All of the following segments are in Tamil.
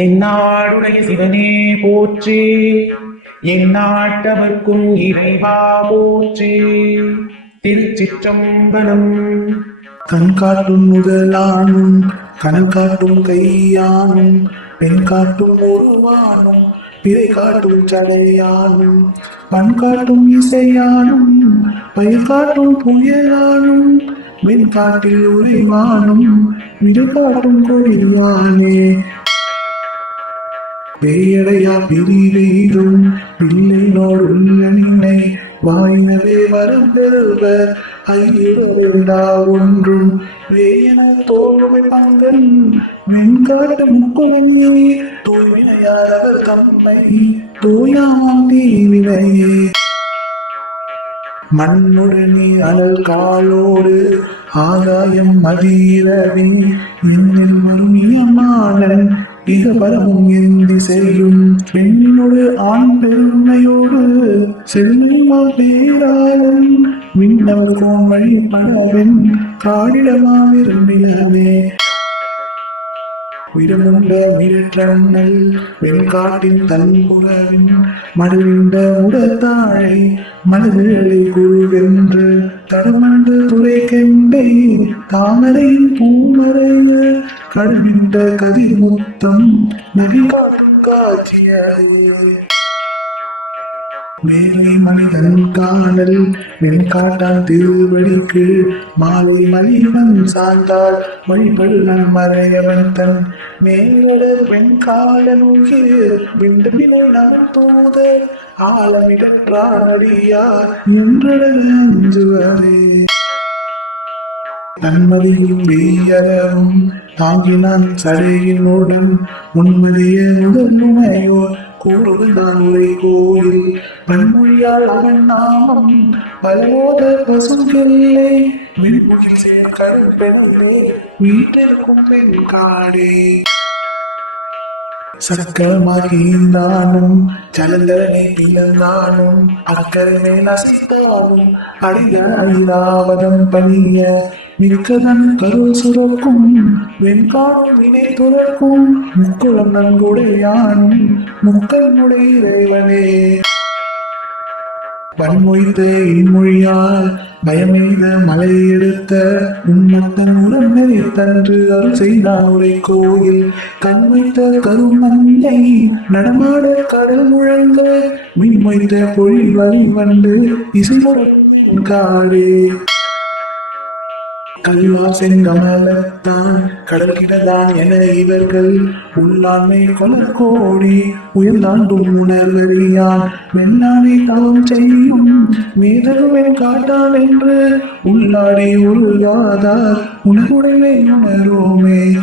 என்னாடுடைய சிவனே போற்றி. எந்நாட்டவர்க்கும் இறைவா போற்றி. திருச்சிற்றம்பலம். கண்காட்டும் முதலானும் கண் காட்டும் கையானும் பெண் காட்டும் உருவானும் பிறை காட்டும் சடையானும் பண் காட்டும் இசையானும் பயிர் காட்டும் புயலானும் வெண் காட்டில் உறைவானும் விடு காட்டும் கோயில்வானே பேயடையா பிரிவெய்தும் நோடும் நினை வாயினவே வரம் பெறுவர் ஐயரா ஒன்றும் வேயன தோல்மை பங்கன் வெண்காட்டு முக்குவங்கே தூய்மையார் அவர் தம்மை தூயாண்டி வினையே மண்ணுடனே அனல் காலோடு ஆகாயம் மதிரவின் இன்னில் மருமியமானன் இகபரமும் பரமும் செய்யும் திசையும் பெண்ணோடு ஆண் பெருமையோடு செல்லுமா பேராளன். மின்னவர் கோன் படவின் காடிடமா விரும்பினவே உயிரமுண்ட உயிரற்றண்ணல் வெண்காட்டின் தன்புறவின் மடுவிண்ட உடத்தாழை மனதுகளை குழுவென்று தடுமண்டு துறை கெண்டை தாமரையின் பூமறைவு கடுமிண்ட கதிர் முத்தம் நகைகாட்டும் மேலை மனிதன் காணல் வெண்காட்டான் திருவடிக்கு மாலை மலிவன் சார்ந்தால் வழிபடுவன் மறையவன் தன் மேலோட வெண்கால நோக்கி விண்டு நான் நகர் தூத ஆழமிடற்றாடியார் என்றடகு அஞ்சுவதே. நன்மதியும் வெய்யரவும் தாங்கினான் சடையினுடன் உன்மதிய உடலுமையோ கூறுதான் உரை கோயில். பன்மொழியால் அவன் நாமம் பலவோத பசுங்கில்லை. விண்முகில் சேர்க்கருப்பெண்ணே வீட்டிற்கும் பெண் காடே. சக்கரமாகியிருந்தானும் ஜலந்தரனை பிளந்தானும் அக்கறை மேல் அசைத்தாலும் அடித பணிய மிக்கதன் கருள் சுரக்கும் வெண்காணும் வினை துறக்கும் முக்குளம் நன்குடையானும் முக்கனுடைய இறைவனே வன்மொய்த்த இன்மொழியால் பயமெய்த மலை எடுத்த உன்மத்தன் உடனே தன்று அருள் செய்தான் உரை கோயில் கண்மைத்த கருமந்தை நடமாட கடல் முழங்க மின்மொய்த்த பொழில் வழி வந்து இசைமுறை காடே. கல்வா செங்கமலத்தான் கடல் கிடதான் என இவர்கள். உள்ளாண்மை கொல கோடி உயர்ந்தாண்டும் உணர்வறியான். வெண்ணானை தவம் செய்யும் மேதகுவன் காட்டான் என்று உள்ளாடி உருவாதார். உணர்வுடைமை உணரோமே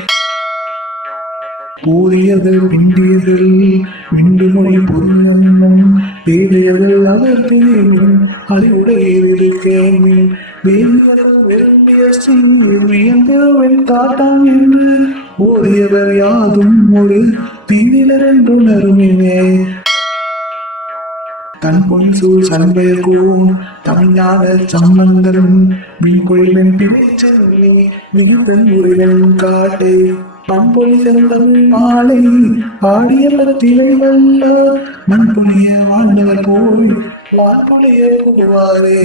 பூரியர்கள் பிண்டியர்கள் விண்டுமொழி பொருளும் பேதையர்கள் அவர் தேவின் அறிவுடைய கேள்வி வேண்டியர்கள் விரும்பிய வியந்தவன் காட்டான் என்று ஓதியவர் யாதும் ஒரு தீவினர் என்றுணருமே தன் பொன் சூழ் சண்பயர்கூன் தமிழ்நாட சம்பந்தரும் உரைகள் பம்பொழி செல்வம் மாலை பாடியவர் திரை வல்ல. மண்பொழிய வாழ்ந்தவர் போய் வான்பொழிய புகுவாரே